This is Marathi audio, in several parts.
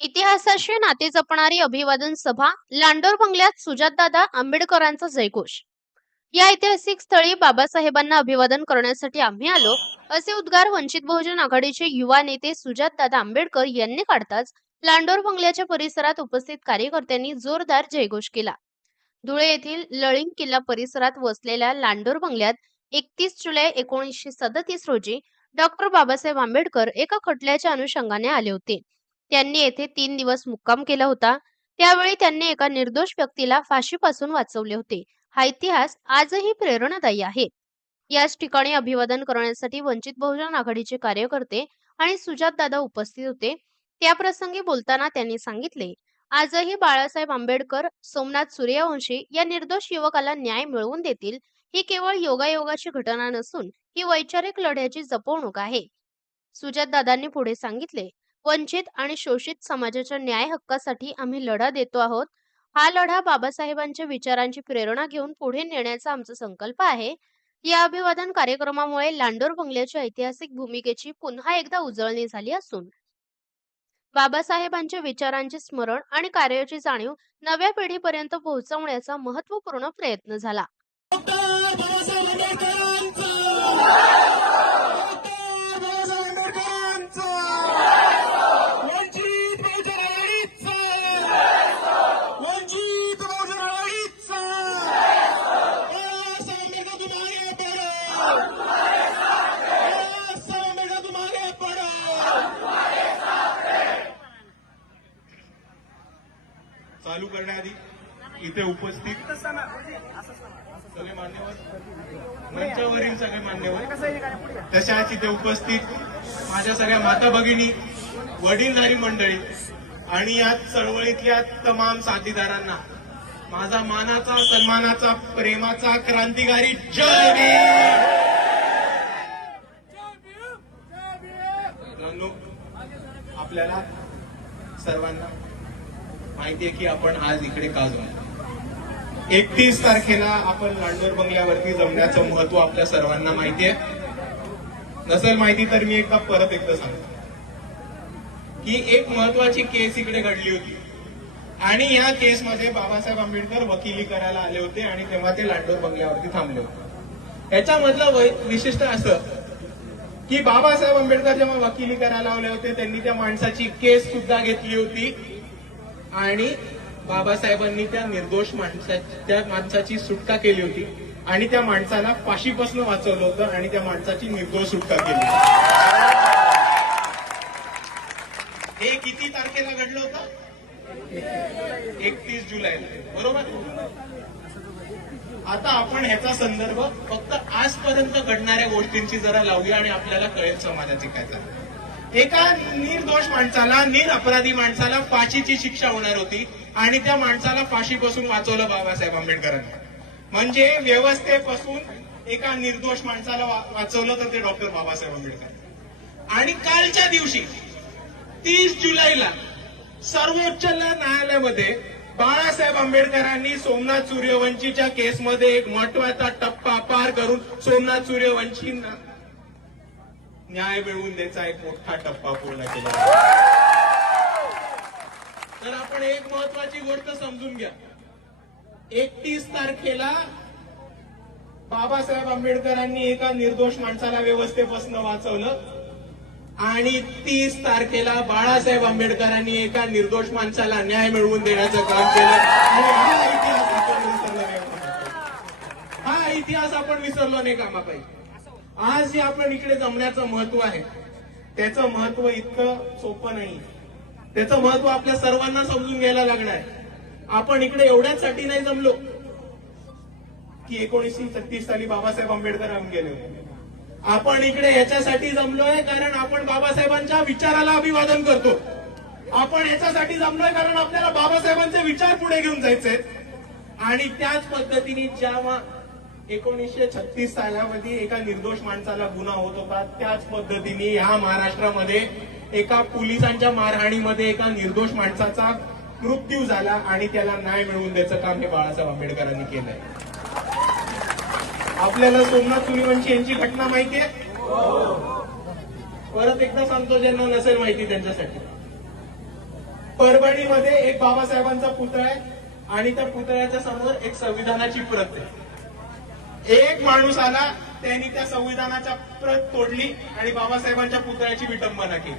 इतिहासाशी नाते जपणारी अभिवादन सभा लांडोर बंगल्यात सुजातदादा आंबेडकरांचा जयघोष. या ऐतिहासिक स्थळी बाबासाहेबांना अभिवादन करण्यासाठी आम्ही आलो. असे उद्गार वंचित बहुजन आघाडीचे युवा नेते सुजातदादा आंबेडकर यांनी काढताच लांडोर बंगल्याच्या परिसरात उपस्थित कार्यकर्त्यांनी जोरदार जयघोष केला. धुळे येथील लळिंग किल्ला परिसरात वसलेल्या लांडोर बंगल्यात एकतीस जुलै एकोणीसशे सदतीस रोजी डॉक्टर बाबासाहेब आंबेडकर एका खटल्याच्या अनुषंगाने आले होते. त्यांनी येथे तीन दिवस मुक्काम केला होता. त्यावेळी त्यांनी एका निर्दोष व्यक्तीला फाशीपासून वाचवले होते. हा इतिहास आजही प्रेरणादायी आहे. याच ठिकाणी अभिवादन करण्यासाठी वंचित बहुजन आघाडीचे कार्यकर्ते आणि सुजातदादा उपस्थित होते. त्याप्रसंगी बोलताना त्यांनी सांगितले आजही बाळासाहेब आंबेडकर सोमनाथ सूर्यवंशी या निर्दोष युवकाला न्याय मिळवून देतील. ही केवळ योगायोगाची घटना नसून ही वैचारिक लढ्याची जपवणूक आहे. सुजातदादांनी पुढे सांगितले वंचित आणि शोषित समाजाच्या न्याय हक्कासाठी आम्ही लढा देतो आहोत. हा लढा बाबासाहेबांच्या विचारांची प्रेरणा घेऊन पुढे नेण्याचा आमचा संकल्प आहे. या अभिवादन कार्यक्रमामुळे लांडोर बंगल्याच्या ऐतिहासिक भूमिकेची पुन्हा एकदा उजळणी झाली असून बाबासाहेबांच्या विचारांचे स्मरण आणि कार्याची जाणीव नव्या पिढीपर्यंत पोहोचवण्याचा महत्त्वपूर्ण प्रयत्न झाला. इथे उपस्थित सगळे मान्यवर? मंचावरील सगळे मान्यवर? तशाच इथे उपस्थित माझ्या सगळ्या माता भगिनी वडीलधारी मंडळी आणि या चळवळीतल्या तमाम साथीदारांना माझा मानाचा सन्मानाचा प्रेमाचा क्रांतिकारी जय आपल्याला सर्वांना माहिती आहे की आपण आज इकडे का जमलो एकतीस तारखेला आपण लांडोर बंगल्यावरती जमण्याचं महत्त्व आपल्या सर्वांना माहिती आहे. नसेल माहिती तर मी एकदा परत एकदा सांगतो. की एक महत्वाची केस इकडे घडली होती. आणि या केसमध्ये बाबासाहेब आंबेडकर वकिली करायला आले होते आणि तेव्हा ते लांडोर बंगल्यावरती थांबले होते. याच्यामधलं वै- विशिष्ट असं की बाबासाहेब आंबेडकर जेव्हा वकिली करायला आले होते त्यांनी त्या माणसाची केस सुद्धा घेतली होती. आणि बाबासाहेबांनी त्या निर्दोष त्या माणसाची सुटका केली होती आणि त्या माणसाला फाशीपासून वाचवलं होतं आणि त्या माणसाची निर्दोष सुटका केली हे किती तारखेला घडलं होतं? एकतीस जुलैला. बरोबर? आता आपण ह्याचा संदर्भ फक्त आजपर्यंत घडणाऱ्या गोष्टींची जरा लावूया आणि आपल्याला कळेल समाजाची काय चाललंय. एका निर्दोष माणसाला निरअपराधी माणसाला फाशीची शिक्षा होणार होती आणि त्या माणसाला फाशीपासून वाचवलं बाबासाहेब आंबेडकरांनी. म्हणजे व्यवस्थेपासून एका निर्दोष माणसाला वाचवलं तर ते डॉक्टर बाबासाहेब आंबेडकर. आणि कालच्या दिवशी तीस जुलैला सर्वोच्च न्यायालयामध्ये बाळासाहेब आंबेडकरांनी सोमनाथ सूर्यवंशीच्या केसमध्ये एक महत्त्वाचा टप्पा पार करून सोमनाथ सूर्यवंशींना न्याय मिळवून द्यायचा एक मोठा टप्पा पूर्ण केला. तर आपण एक महत्वाची गोष्ट समजून घ्या. एकतीस तारखेला बाबासाहेब आंबेडकरांनी एका निर्दोष माणसाला व्यवस्थेपासून वाचवलं आणि तीस तारखेला बाळासाहेब आंबेडकरांनी एका निर्दोष माणसाला न्याय मिळवून देण्याचं काम केलं. आणि हा इतिहास आपण विसरलो नाही हा इतिहास आपण विसरलो नाही कामा पाहिजे आज जे आपण इकडे जमण्याचं महत्त्व आहे त्याचं महत्त्व इतकं सोपं नाही. त्याचं महत्त्व आपल्या सर्वांना समजून घ्यायला लागणार आपण इकडे एवढ्याचसाठी नाही जमलो की एकोणीसशे छत्तीस साली बाबासाहेब आंबेडकर येऊन गेले होते. आपण इकडे याच्यासाठी जमलोय कारण आपण बाबासाहेबांच्या विचाराला अभिवादन करतो. आपण याच्यासाठी जमलोय कारण आपल्याला बाबासाहेबांचे विचार पुढे घेऊन जायचे आणि त्याच पद्धतीने जेव्हा एकोणीसशे छत्तीस सालामध्ये एका निर्दोष माणसाला गुन्हा होत होता. त्याच पद्धतीने या महाराष्ट्रामध्ये एका पोलिसांच्या मारहाणीमध्ये एका निर्दोष माणसाचा मृत्यू झाला आणि त्याला न्याय मिळवून द्यायचं काम हे बाळासाहेब आंबेडकरांनी केलंय. आपल्याला सोमनाथ सूर्यवंशी यांची घटना माहितीये परत एकदा सांगतो ज्यांना नसेल माहिती त्यांच्यासाठी. परभणीमध्ये एक बाबासाहेबांचा पुतळा आहे आणि त्या पुतळ्याच्या समोर एक संविधानाची प्रत आहे. एक माणूस आला त्यांनी त्या संविधानाच्या प्रत तोडली आणि बाबासाहेबांच्या पुतळ्याची विटंबना केली.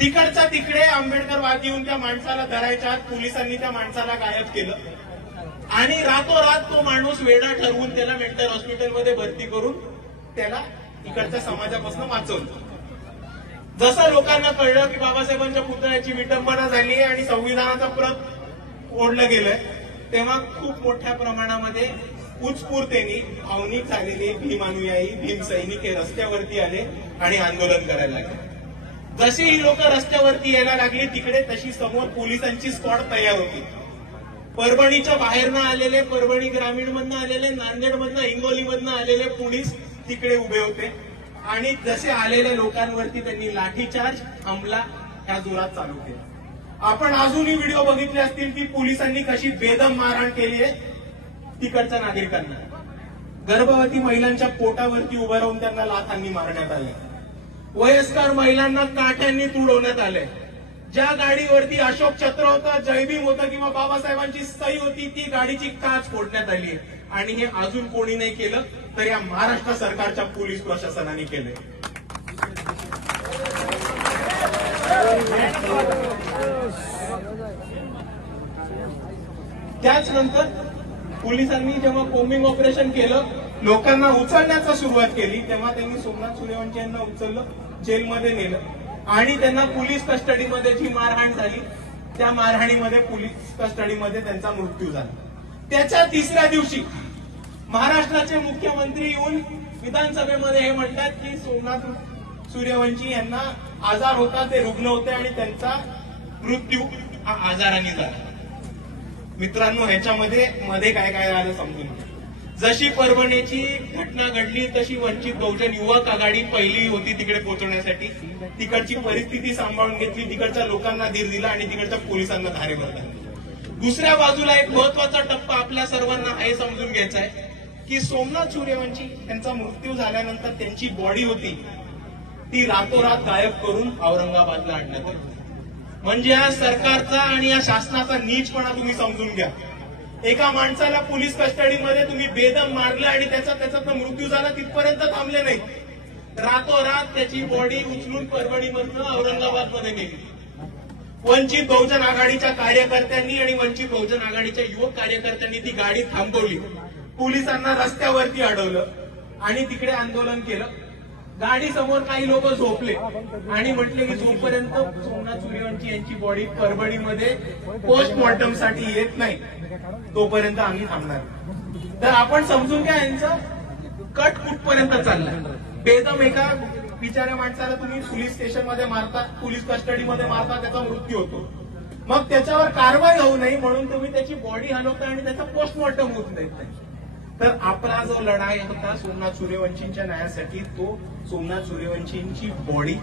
तिकडचा तिकडे आंबेडकरवादी येऊन त्या माणसाला धरायच्या आत पोलिसांनी त्या माणसाला गायब केलं. आणि रातोरात तो माणूस वेडा ठरवून त्याला मेंटल हॉस्पिटलमध्ये भरती करून त्याला इकडच्या समाजापासून वाचवलं. जसं लोकांना कळलं की बाबासाहेबांच्या पुतळ्याची विटंबना झाली आणि संविधानाचा प्रत ओढलं गेलंय तेव्हा खूप मोठ्या प्रमाणामध्ये उत्स्फूर्तेने भावनिक झालेले भीम अनुयायी भीम सैनिक हे रस्त्यावरती आले आणि आंदोलन करायला लागले. जशी ही लोक रस्त्यावरती यायला लागली तिकडे तशी समोर पोलिसांची स्क्वॉड तयार होती. परभणीच्या बाहेरनं आलेले परभणी ग्रामीण मधनं आलेले नांदेड मधनं हिंगोली मधनं आलेले पोलीस तिकडे उभे होते. आणि जसे आलेल्या लोकांवरती त्यांनी लाठीचार्ज हमला ह्या जोरात चालू केला. आपण अजूनही व्हिडिओ बघितले असतील की पोलिसांनी कशी बेदम मारहाण केली आहे. तिकडच्या नागरिकांना. गर्भवती महिलांच्या पोटावरती उभं राहून त्यांना लाथांनी मारण्यात आले वयस्कर महिलांना काट्यांनी तुडवण्यात आले ज्या गाडीवरती अशोक चक्र होता जयभीम होता किंवा बाबासाहेबांची सही होती ती गाडीची काच फोडण्यात आली आणि हे अजून कोणी नाही केलं तर या महाराष्ट्र सरकारच्या पोलीस प्रशासनाने केलंय. त्याच नंतर पोलिसांनी जेव्हा कोम्बिंग ऑपरेशन केलं लोकांना उचलण्याचा सुरुवात केली तेव्हा त्यांनी सोमनाथ सूर्यवंशी यांना उचललं जेलमध्ये नेलं. आणि त्यांना पोलीस कस्टडीमध्ये जी मारहाण झाली त्या मारहाणीमध्ये पोलीस कस्टडीमध्ये त्यांचा मृत्यू झाला. त्याच्या तिसऱ्या दिवशी महाराष्ट्राचे मुख्यमंत्री येऊन विधानसभेमध्ये हे म्हणतात की सोमनाथ सूर्यवंशी यांना आजार होता ते रुग्ण होते आणि त्यांचा मृत्यू हा आजाराने झाला. मित्रांनो ह्याच्यामध्ये मध्ये काय काय आलं समजून जशी परभणीची घटना घडली तशी वंचित बहुजन युवक आघाडी पहिली होती तिकडे पोहोचवण्यासाठी. तिकडची परिस्थिती सांभाळून घेतली तिकडच्या लोकांना धीर दिला आणि तिकडच्या पोलिसांना धारे भरला दुसऱ्या बाजूला एक महत्त्वाचा टप्पा आपल्या सर्वांना हे समजून घ्यायचा आहे की सोमनाथ सूर्यवंशी यांचा मृत्यू झाल्यानंतर त्यांची बॉडी होती ती रातोरात गायब करून औरंगाबादला आणण्यात आली. म्हणजे या सरकारचा आणि या शासनाचा नीचपणा तुम्ही समजून घ्या. एका माणसाला पोलीस कस्टडीमध्ये तुम्ही बेदम मारलं आणि त्याचा त्याचा मृत्यू झाला तिथपर्यंत थांबले नाही. रातोरात त्याची बॉडी उचलून परभणीमधनं औरंगाबादमध्ये नेली. वंचित बहुजन आघाडीच्या कार्यकर्त्यांनी आणि वंचित बहुजन आघाडीच्या युवक कार्यकर्त्यांनी ती गाडी थांबवली. पोलिसांना रस्त्यावरती अडवलं आणि तिकडे आंदोलन केलं. गाडी समोर काही लोक झोपले. आणि म्हटले की जोपर्यंत सोमनाथ सूर्यवंशी यांची बॉडी परभणीमध्ये पोस्टमॉर्टमसाठी येत नाही तोपर्यंत आम्ही थांबणार तर आपण समजून घ्या यांचं कट कुठपर्यंत चाललाय? बेदम एका बिचाऱ्या माणसाला तुम्ही पोलीस स्टेशनमध्ये मारता पोलीस कस्टडीमध्ये मारता त्याचा मृत्यू होतो. मग त्याच्यावर कारवाई होऊ नये म्हणून तुम्ही त्याची बॉडी हलवता आणि त्याचा पोस्टमॉर्टम होत नाही. तर आपला जो लढाई होता सोमनाथ सूर्यवंशींच्या न्यायासाठी तो सोमनाथ सूर्यवंशींची बॉडी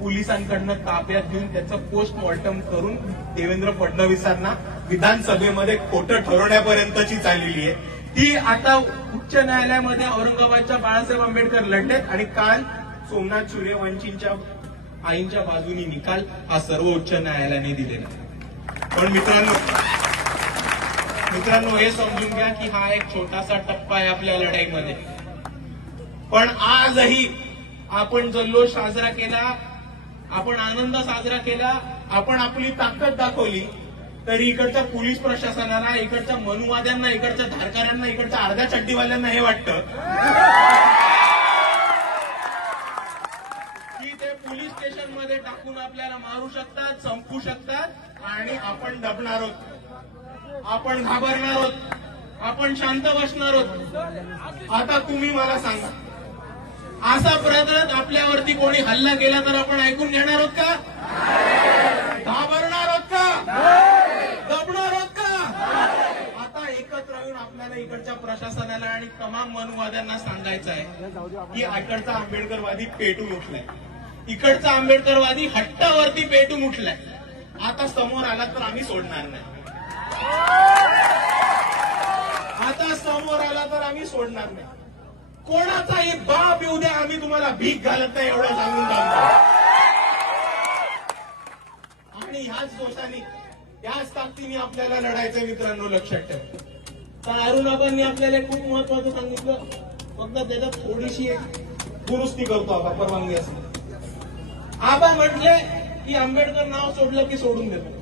पोलिसांकडनं ताब्यात घेऊन त्याचं पोस्टमॉर्टम करून देवेंद्र फडणवीसांना विधानसभेमध्ये खोटं ठरवण्यापर्यंतची चाललेली आहे. ती आता उच्च न्यायालयामध्ये औरंगाबादच्या बाळासाहेब आंबेडकर लढलेत आणि काल सोमनाथ सूर्यवंशींच्या आईंच्या बाजूनी निकाल हा सर्व उच्च न्यायालयाने दिलेला पण मित्रांनो मित्रांनो हे समजून घ्या की हा एक छोटासा टप्पा आहे आपल्या लढाईमध्ये. पण आजही आपण जल्लोष साजरा केला आपण आनंद साजरा केला आपण आपली ताकद दाखवली तरी इकडच्या पोलीस प्रशासनाला इकडच्या मनुवाद्यांना इकडच्या धारकाऱ्यांना इकडच्या अर्ध्या चड्डीवाल्यांना हे वाटतं. की ते पोलीस स्टेशनमध्ये टाकून आपल्याला मारू शकतात संपू शकतात आणि आपण दबणार आहोत. आपण घाबरणार आहोत. आपण शांत बसणार आहोत. आता तुम्ही मला सांगा. असा प्रकरण आपल्यावरती कोणी हल्ला केला तर आपण ऐकून घेणार आहोत का? घाबरणार आहोत का? दबणार आहोत का? आता एकत्र येऊन आपल्याला इकडच्या प्रशासनाला आणि तमाम मनुवाद्यांना सांगायचं आहे की इकडचा आंबेडकरवादी पेटून उठलाय इकडचा आंबेडकरवादी हट्टावरती पेटून उठलाय आता समोर आला तर आम्ही सोडणार नाही. आता समोर आला तर आम्ही सोडणार नाही. कोणाचाही बाप येऊ द्या आम्ही तुम्हाला भीक घालत नाही एवढं सांगून जातो आणि ह्याच दोषाने ह्याच ताकदीने आपल्याला लढायचं मित्रांनो लक्षात ठेवा. तर अरुणाबांनी आपल्याला खूप महत्वाचं सांगितलं. फक्त त्याच्यात थोडीशी दुरुस्ती करतो आपण परवानगी असली आबा म्हटले की आंबेडकर नाव सोडलं की सोडून देतो.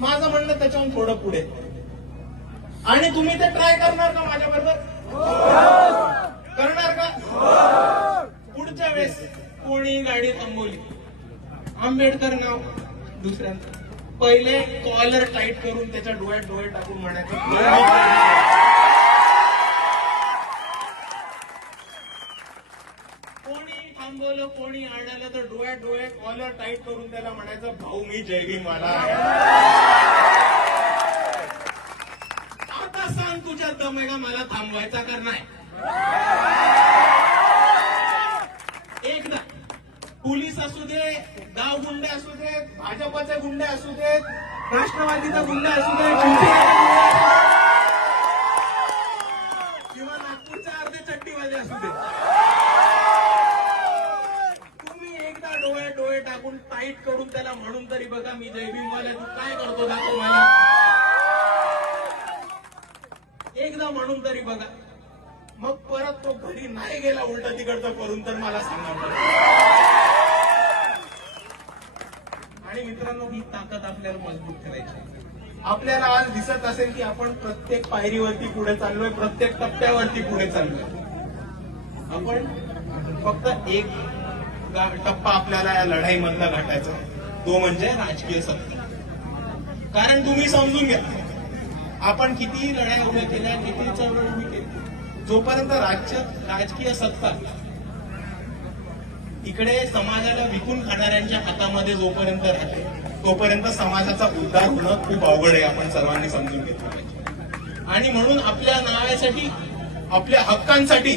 माझं म्हणणं त्याच्याहून थोडं पुढे. आणि तुम्ही ते ट्राय करणार का माझ्या बरोबर करणार का? पुढच्या वेळेस कोणी गाडी थांबवली. आंबेडकर नाव दुसऱ्यांदा पहिले कॉलर टाईट करून त्याच्या डोळ्यात डोळे टाकून म्हणायचं कोणी थांबवलं कोणी अडलं तर डोळ्यात डोळे कॉलर टाईट करून त्याला म्हणायचं भाऊ मी जय मला आता सांग तुझ्या दम आहे का मला थांबवायचा का नाही? एकदा पोलीस असू दे गाव गुंडे असू देत भाजपचे गुंडे असू देत राष्ट्रवादीचा गुंडे असू देत किंवा नागपूरच्या अर्धे चट्टीवाले असू देत तुम्ही एकदा डोळे डोळे टाकून करून त्याला म्हणून तरी बघा मी जय भीमवाला तू काय करतो दाखव मला. एकदा म्हणून तरी बघा. मग परत तो घरी नाही गेला उलट तिकडचं करून तर मला सांगा आणि मित्रांनो ही ताकद आपल्याला मजबूत करायची आपल्याला आज दिसत असेल की आपण प्रत्येक पायरीवरती पुढे चाललोय प्रत्येक टप्प्यावरती पुढे चाललोय. आपण फक्त एक टप्पा आपल्याला या लढाईमधला गाठायचा. तो म्हणजे राजकीय सत्ता. कारण तुम्ही समजून घ्या. आपण किती लढाई उभ्या केल्या किती चळवळ उभी केली. जोपर्यंत राज्य राजकीय सत्ता इकडे समाजाला विकून खाणाऱ्यांच्या हातामध्ये जोपर्यंत राहते तोपर्यंत समाजाचा उद्धार होणं खूप अवघड आहे आपण सर्वांनी समजून घेतलं पाहिजे. आणि म्हणून आपल्या नावासाठी आपल्या हक्कांसाठी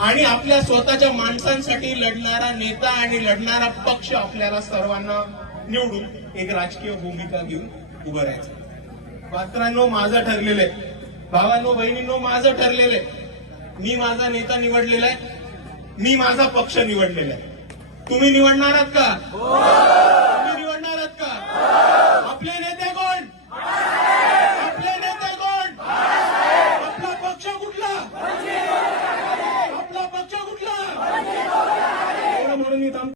आणि आपल्या स्वतःच्या माणसांसाठी लढणारा नेता आणि लढणारा पक्ष आपल्याला सर्वांना निवडून एक राजकीय भूमिका घेऊन उभं राहायचं. पात्रांनो माझं ठरलेलं आहे. भावांनो बहिणींनो माझं ठरलेलं आहे. मी माझा नेता निवडलेला आहे. मी माझा पक्ष निवडलेला आहे. तुम्ही निवडणार आहात का? हो.